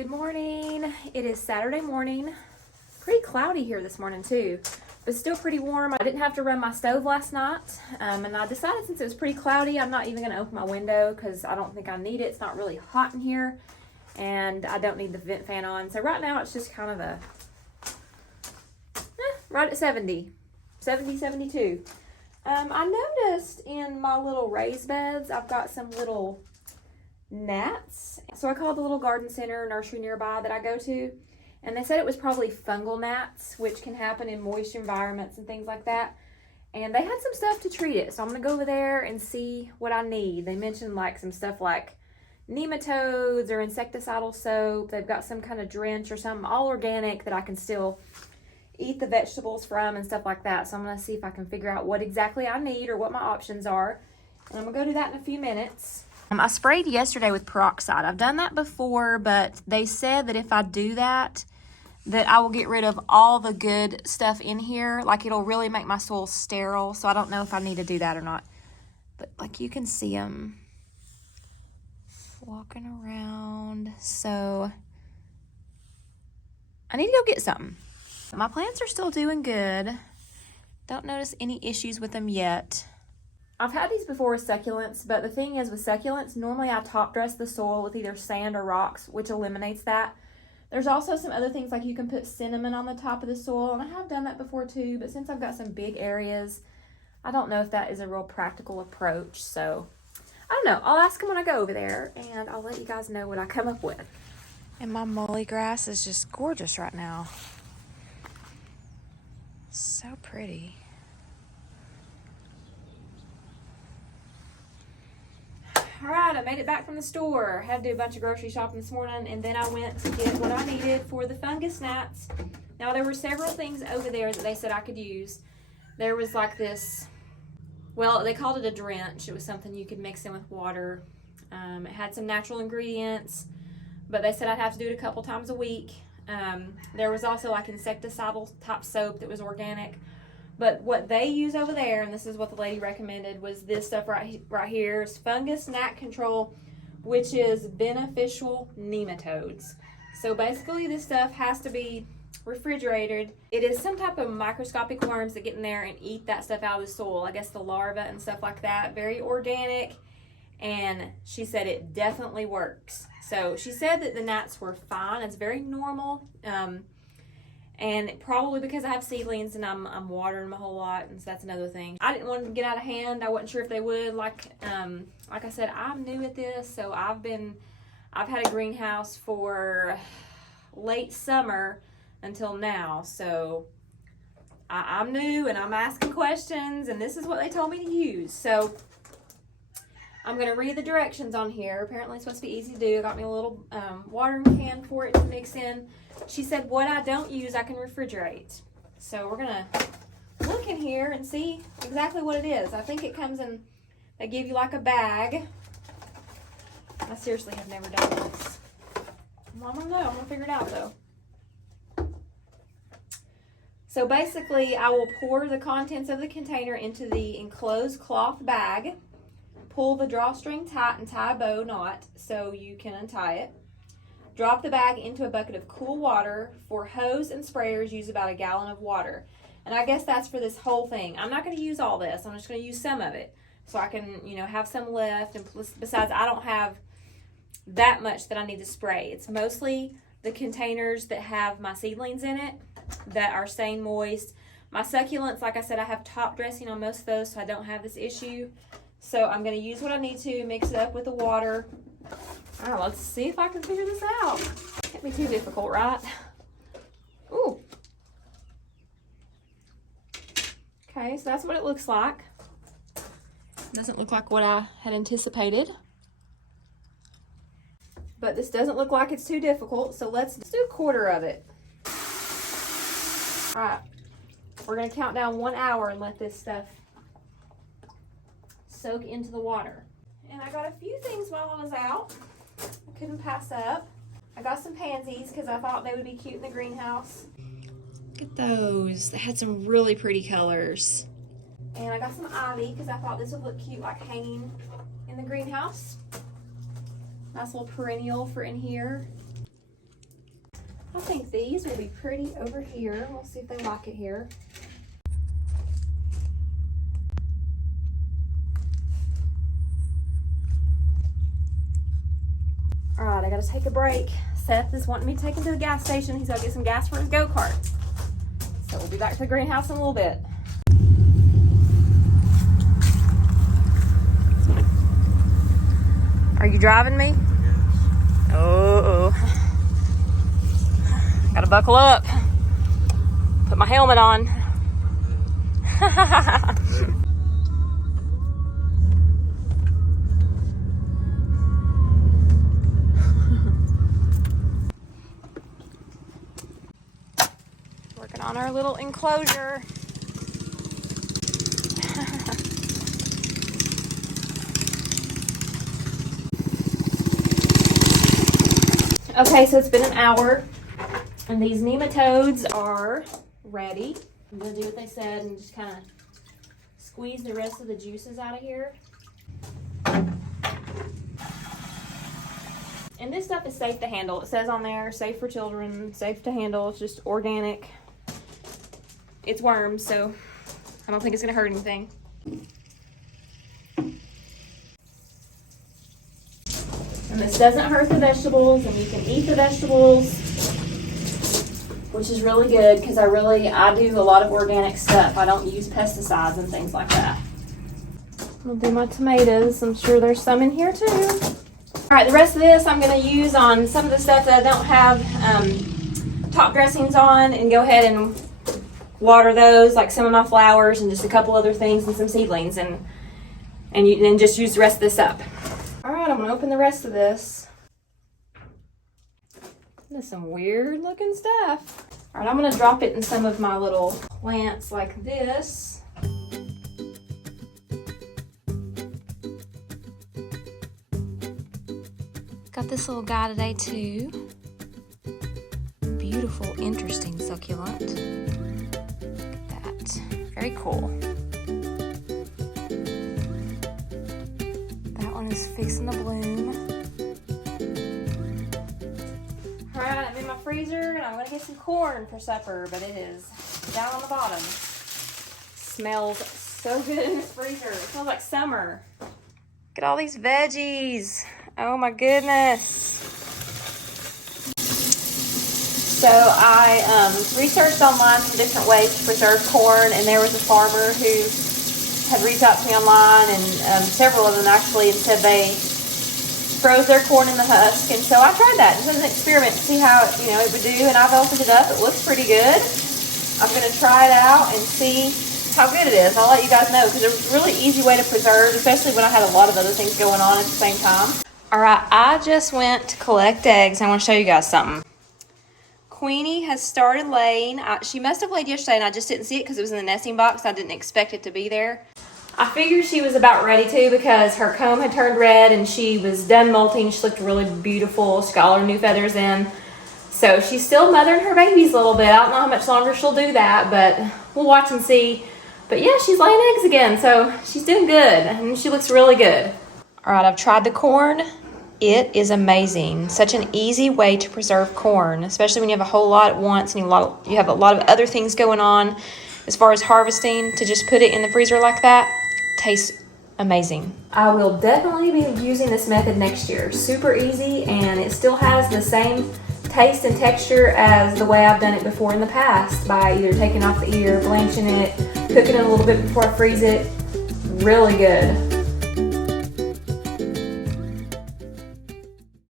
Good morning. It is Saturday morning. Pretty cloudy here this morning too, but still pretty warm. I didn't have to run my stove last night, and I decided since it was pretty cloudy, I'm not even going to open my window because I don't think I need it. It's not really hot in here, and I don't need the vent fan on. So right now it's just kind of right at 70, 72. I noticed in my little raised beds, I've got some little gnats. So I called the little garden center nursery nearby that I go to, and they said it was probably fungal gnats, which can happen in moist environments and things like that. And they had some stuff to treat it, so I'm gonna go over there and see what I need. They mentioned like some stuff like nematodes or insecticidal soap. They've got some kind of drench or something, all organic, that I can still eat the vegetables from and stuff like that. So I'm gonna see if I can figure out what exactly I need or what my options are, and I'm gonna go do that in a few minutes. I sprayed yesterday with peroxide. I've done that before, but they said that if I do that, that I will get rid of all the good stuff in here. Like, it'll really make my soil sterile. So I don't know if I need to do that or not. But like, you can see them walking around. So I need to go get something. My plants are still doing good. Don't notice any issues with them yet. I've had these before with succulents, but the thing is with succulents, normally I top dress the soil with either sand or rocks, which eliminates that. There's also some other things, like you can put cinnamon on the top of the soil, and I have done that before too, but since I've got some big areas, I don't know if that is a real practical approach. So I don't know. I'll ask them when I go over there, and I'll let you guys know what I come up with. And my mully grass is just gorgeous right now. So pretty. All right, I made it back from the store. Had to do a bunch of grocery shopping this morning, and then I went to get what I needed for the fungus gnats. Now, there were several things over there that they said I could use. There was like this, well, they called it a drench. It was something you could mix in with water. It had some natural ingredients, but they said I'd have to do it a couple times a week. There was also like insecticidal type soap that was organic. But what they use over there, and this is what the lady recommended, was this stuff right here. Is fungus gnat control, which is beneficial nematodes. So basically this stuff has to be refrigerated. It is some type of microscopic worms that get in there and eat that stuff out of the soil. I guess the larvae and stuff like that. Very organic. And she said it definitely works. So she said that the gnats were fine. It's very normal. And probably because I have seedlings and I'm watering them a whole lot, and so that's another thing. I didn't want them to get out of hand. I wasn't sure if they would. Like I said, I'm new at this, so I've had a greenhouse for late summer until now. So I'm new and I'm asking questions, and this is what they told me to use. So I'm going to read the directions on here. Apparently it's supposed to be easy to do. I got me a little watering can for it to mix in. She said what I don't use I can refrigerate. So we're going to look in here and see exactly what it is. I think it comes in, they give you like a bag. I seriously have never done this. Well, I don't know. I'm going to figure it out though. So basically I will pour the contents of the container into the enclosed cloth bag. Pull the drawstring tight and tie a bow knot so you can untie it. Drop the bag into a bucket of cool water. For hose and sprayers, use about a gallon of water. And I guess that's for this whole thing. I'm not going to use all this. I'm just going to use some of it so I can, have some left. And besides, I don't have that much that I need to spray. It's mostly the containers that have my seedlings in it that are staying moist. My succulents, like I said, I have top dressing on most of those, so I don't have this issue. So I'm going to use what I need to, mix it up with the water. All right, let's see if I can figure this out. Can't be too difficult, right? Ooh. Okay, so that's what it looks like. Doesn't look like what I had anticipated. But this doesn't look like it's too difficult, so let's do a quarter of it. All right, we're going to count down 1 hour and let this stuff soak into the water. And I got a few things while I was out. I couldn't pass up. I got some pansies because I thought they would be cute in the greenhouse. Look at those. They had some really pretty colors. And I got some ivy because I thought this would look cute like hanging in the greenhouse. Nice little perennial for in here. I think these will be pretty over here. We'll see if they like it here. All right, I gotta take a break. Seth is wanting me to take him to the gas station. He's gotta get some gas for his go-kart. So we'll be back to the greenhouse in a little bit. Are you driving me? Yes. Oh. Gotta buckle up. Put my helmet on. Working on our little enclosure. Okay, so it's been an hour, and these nematodes are ready. I'm gonna do what they said and just kind of squeeze the rest of the juices out of here. And this stuff is safe to handle. It says on there, safe for children, safe to handle. It's just organic. It's worms, so I don't think it's gonna hurt anything. And this doesn't hurt the vegetables, and you can eat the vegetables, which is really good because I do a lot of organic stuff. I don't use pesticides and things like that. I'll do my tomatoes. I'm sure there's some in here too. All right, the rest of this I'm going to use on some of the stuff that I don't have top dressings on, and go ahead and water those, like some of my flowers and just a couple other things and some seedlings, and then just use the rest of this up. All right, I'm gonna open the rest of this. There's some weird looking stuff. All right, I'm gonna drop it in some of my little plants like this. Got this little guy today too. Beautiful, interesting succulent. Look at that, very cool. Is fixing to bloom. All right, I'm in my freezer and I'm gonna get some corn for supper, but it is down on the bottom. Smells so good in this freezer. It smells like summer. Look at all these veggies. Oh my goodness. So I researched online some different ways to preserve corn, and there was a farmer who had reached out to me online, and several of them actually, and said they froze their corn in the husk. And so I tried that just as an experiment to see how it would do, and I've opened it up. It looks pretty good. I'm going to try it out and see how good it is. I'll let you guys know, because it was a really easy way to preserve, especially when I had a lot of other things going on at the same time. All right, I just went to collect eggs. I want to show you guys something. Queenie has started laying. She must have laid yesterday, and I just didn't see it because it was in the nesting box. I didn't expect it to be there. I figured she was about ready to, because her comb had turned red and she was done molting. She looked really beautiful. She got all her new feathers in. So she's still mothering her babies a little bit. I don't know how much longer she'll do that, but we'll watch and see. But yeah, she's laying eggs again, so she's doing good, and she looks really good. All right, I've tried the corn. It is amazing. Such an easy way to preserve corn, especially when you have a whole lot at once and you have a lot of other things going on as far as harvesting. To just put it in the freezer like that tastes amazing. I will definitely be using this method next year. Super easy, and it still has the same taste and texture as the way I've done it before in the past, by either taking off the ear, blanching it, cooking it a little bit before I freeze it. Really good.